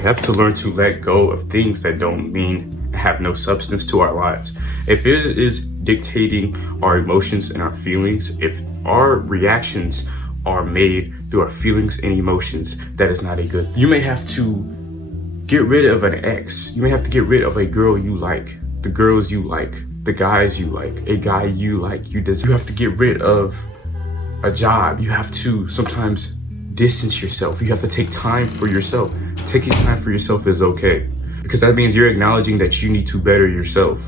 We have to learn to let go of things that don't mean have no substance to our lives. If it is dictating our emotions and our feelings, if our reactions are made through our feelings and emotions, that is not a good. You may have to get rid of an ex. You may have to get rid of a girl you like, the girls you like, the guys you like, a guy you like. You have to get rid of a job. You have to sometimes distance yourself. You have to take time for yourself. Taking time for yourself is okay, because that means you're acknowledging that you need to better yourself.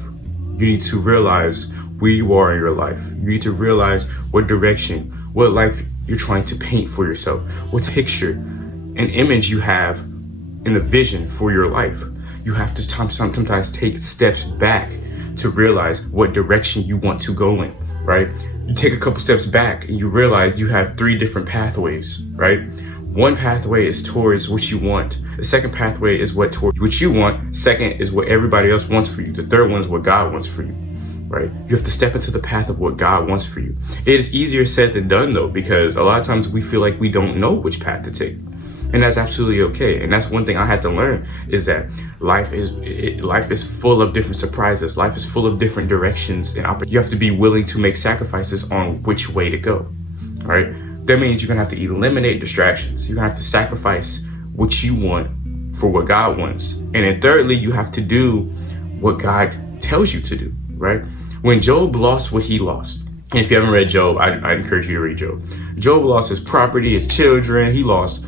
You need to realize where you are in your life. You need to realize what direction, what life you're trying to paint for yourself, what picture, an image you have in the vision for your life. You have to sometimes take steps back to realize what direction you want to go in, right? You take a couple steps back and you realize you have 3 different pathways, right? One pathway is towards what you want. The second pathway is towards what you want. Second is what everybody else wants for you. The third one is what God wants for you, right? You have to step into the path of what God wants for you. It is easier said than done though, because a lot of times we feel like we don't know which path to take. And that's absolutely okay. And that's one thing I had to learn, is that life is full of different surprises. Life is full of different directions and opportunities. You have to be willing to make sacrifices on which way to go, all right? That means you're gonna have to eliminate distractions. You're gonna have to sacrifice what you want for what God wants. And then thirdly, you have to do what God tells you to do, right? When Job lost what he lost, and if you haven't read Job, I encourage you to read Job. Job lost his property, his children, he lost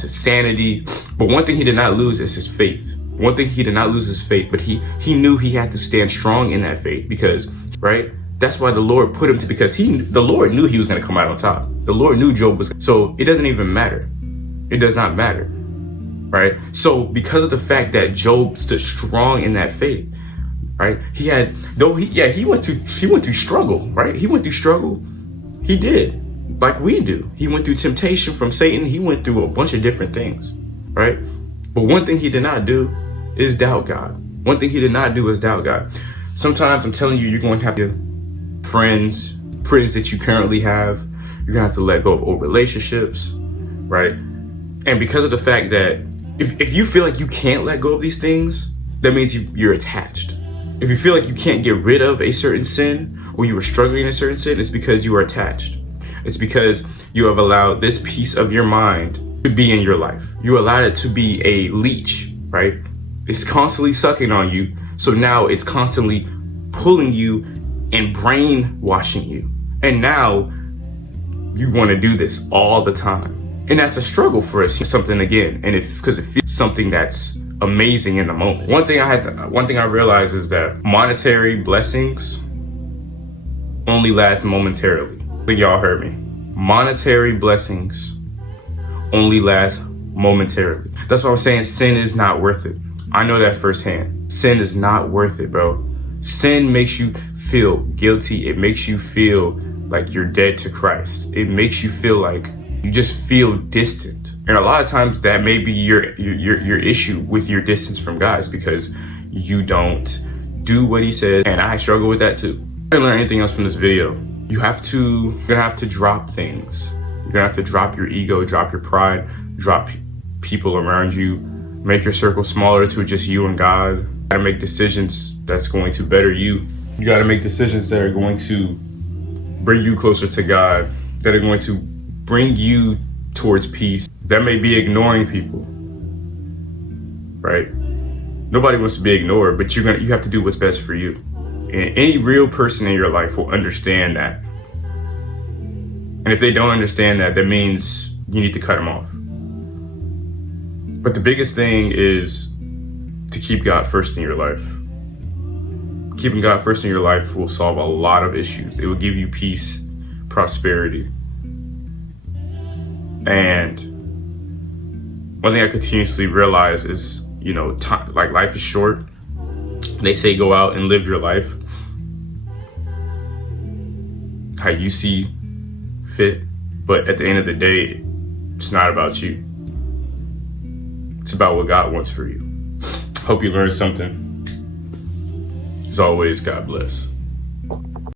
his sanity. But one thing he did not lose is his faith. One thing he did not lose his faith, but he knew he had to stand strong in that faith, because, right? That's why the Lord put him to, because the Lord knew he was going to come out on top. The Lord knew Job was, so it doesn't even matter. It does not matter, right? So because of the fact that Job stood strong in that faith, right? He went through struggle, right? He went through struggle. He did. Like we do. He went through temptation from Satan. He went through a bunch of different things, right? But one thing he did not do is doubt God. One thing he did not do is doubt God. Sometimes I'm telling you, you're going to have your friends that you currently have. You're going to have to let go of old relationships, right? And because of the fact that if you feel like you can't let go of these things, that means you're attached. If you feel like you can't get rid of a certain sin, or you are struggling in a certain sin, it's because you are attached. It's because you have allowed this piece of your mind to be in your life. You allowed it to be a leech, right? It's constantly sucking on you. So now it's constantly pulling you and brainwashing you. And now you want to do this all the time. And that's a struggle for us. Something again, and because it feels something that's amazing in the moment. One thing I realized is that monetary blessings only last momentarily. I think y'all heard me. Monetary blessings only last momentarily. That's why I'm saying sin is not worth it. I know that firsthand. Sin is not worth it, bro. Sin makes you feel guilty. It makes you feel like you're dead to Christ. It makes you feel like you just feel distant. And a lot of times that may be your issue with your distance from God, is because you don't do what he says. And I struggle with that too. I didn't learn anything else from this video. You're gonna have to drop things. You're gonna have to drop your ego, drop your pride, drop people around you, make your circle smaller to just you and God. You gotta make decisions that's going to better you. You gotta make decisions that are going to bring you closer to God, that are going to bring you towards peace. That may be ignoring people, right? Nobody wants to be ignored, but you have to do what's best for you. And any real person in your life will understand that. And if they don't understand that, that means you need to cut them off. But the biggest thing is to keep God first in your life. Keeping God first in your life will solve a lot of issues. It will give you peace, prosperity. And one thing I continuously realize is, time, like, life is short. They say go out and live your life how you see fit, but at the end of the day, it's not about you. It's about what God wants for you. Hope you learned something. As always, God bless.